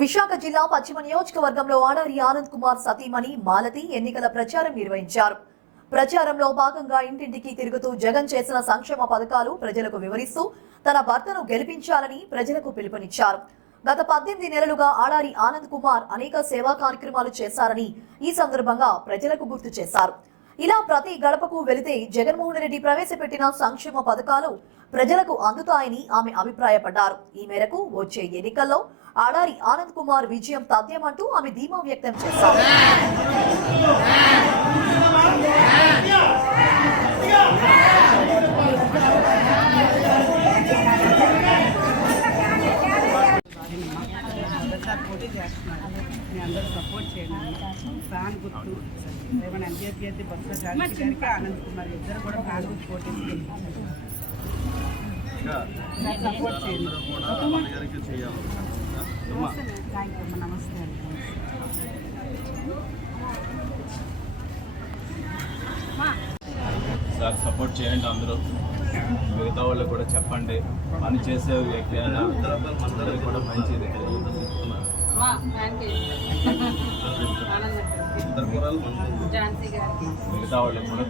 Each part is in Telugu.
విశాఖ జిల్లా పశ్చిమ నియోజకవర్గంలో ఆడారి ఆనంద్ కుమార్ సతీమణి మాలతి ఎన్నికల ప్రచారం నిర్వహించారు. ప్రచారంలో భాగంగా ఇంటింటికి తిరుగుతూ జగన్ చేసిన సంక్షేమ పథకాలు ప్రజలకు వివరిస్తూ తన భర్తను గెలిపించాలని ప్రజలకు పిలుపునిచ్చారు. గత 18 నెలలుగా ఆడారి ఆనంద్ కుమార్ అనేక సేవా కార్యక్రమాలు చేశారని ఈ సందర్భంగా ప్రజలకు గుర్తు చేశారు. ఇలా ప్రతి గడపకు వెళితే జగన్మోహన్ రెడ్డి ప్రవేశపెట్టిన సంక్షేమ పథకాలు ప్రజలకు అందుతాయని ఆమె అభిప్రాయపడ్డారు. ఈ మేరకు వచ్చే ఎన్నికల్లో ఆడారి ఆనంద్ కుమార్ విజయం తథ్యమంటూ ఆమె ధీమా వ్యక్తం చేశారు. అందరూ సపోర్ట్ చేయండి. ఫ్యాన్ గుర్తు ఏమైనా ఎంపీ అభ్యర్థి బొత్స ఝాన్సీ గారికి ఆనంద్ కుమార్ ఇద్దరు కూడా ఫ్యాన్ గుర్తు పోటీ సపోర్ట్ చేయండి. Thank you. నమస్తే అండి. సార్ సపోర్ట్ చేయండి. అందరూ మిగతా వాళ్ళకి కూడా చెప్పండి. పని చేసే వ్యక్తి అందరికీ కూడా మంచిది. మిగతా వాళ్ళకి కూడా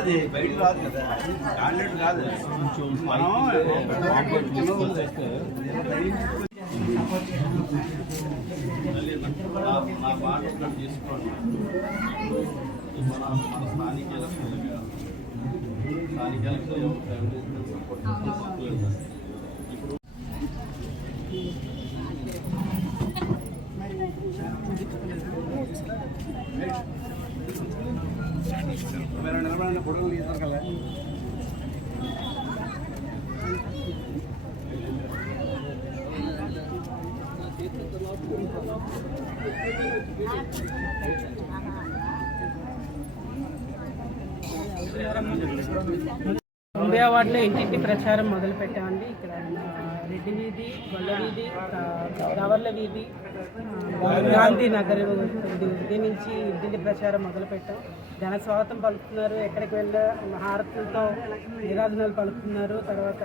అది బయటకు రాదు కదా, కాండిడేట్ కాదు. మనం నా మాట తీసుకోండి. మన స్థానిక నిలబడిన గొడవలు తీస్తారు కదా. తొంభై వార్డులో ఇంటింటి ప్రచారం మొదలుపెట్టామండి. ఇక్కడ రెడ్డి వీధి, గొల్ల వీధి, గవర్ల వీధి, గాంధీ నగర్ వీధి నుంచి ఇంటింటి ప్రచారం మొదలుపెట్టాం. ఘన స్వాగతం పలుకుతున్నారు. ఎక్కడికి వెళ్ళా హారతులతో నిరాధనాలు పలుకుతున్నారు. తర్వాత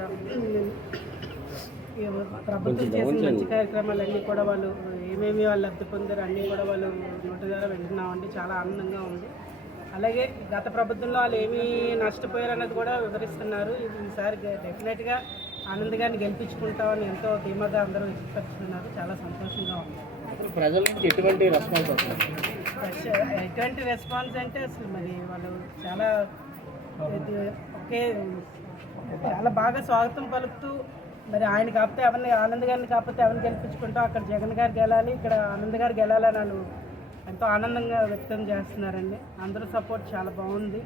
ప్రభుత్వం చేసిన మంచి కార్యక్రమాలన్నీ కూడా వాళ్ళు ఏమేమి వాళ్ళు లబ్ధి పొందారు అన్నీ కూడా వాళ్ళు నోటి ద్వారా వింటున్నామండి. చాలా ఆనందంగా ఉంది. అలాగే గత ప్రభుత్వంలో వాళ్ళు ఏమీ నష్టపోయారు అన్నది కూడా వివరిస్తున్నారు. ఈసారి డెఫినెట్గా ఆనంద్ గారిని గెలిపించుకుంటామని ఎంతో ధీమాగా అందరూ వ్యక్తపరుస్తున్నారు. చాలా సంతోషంగా ఉంది. ప్రజల నుంచి ఎటువంటి రెస్పాన్స్ వస్తుంది? ఎటువంటి రెస్పాన్స్ అంటే అసలు మరి వాళ్ళు చాలా చాలా బాగా స్వాగతం పలుకుతూ మరి ఆయన కాకపోతే ఎవరిని ఆనంద్ గారిని కాకపోతే ఎవరిని గెలిపించుకుంటాం, అక్కడ జగన్ గారు గెలాలి, ఇక్కడ ఆనంద్ గారు గెలాలని వాళ్ళు ఎంతో ఆనందంగా వ్యక్తం చేస్తున్నారండి. అందరూ సపోర్ట్ చాలా బాగుంది.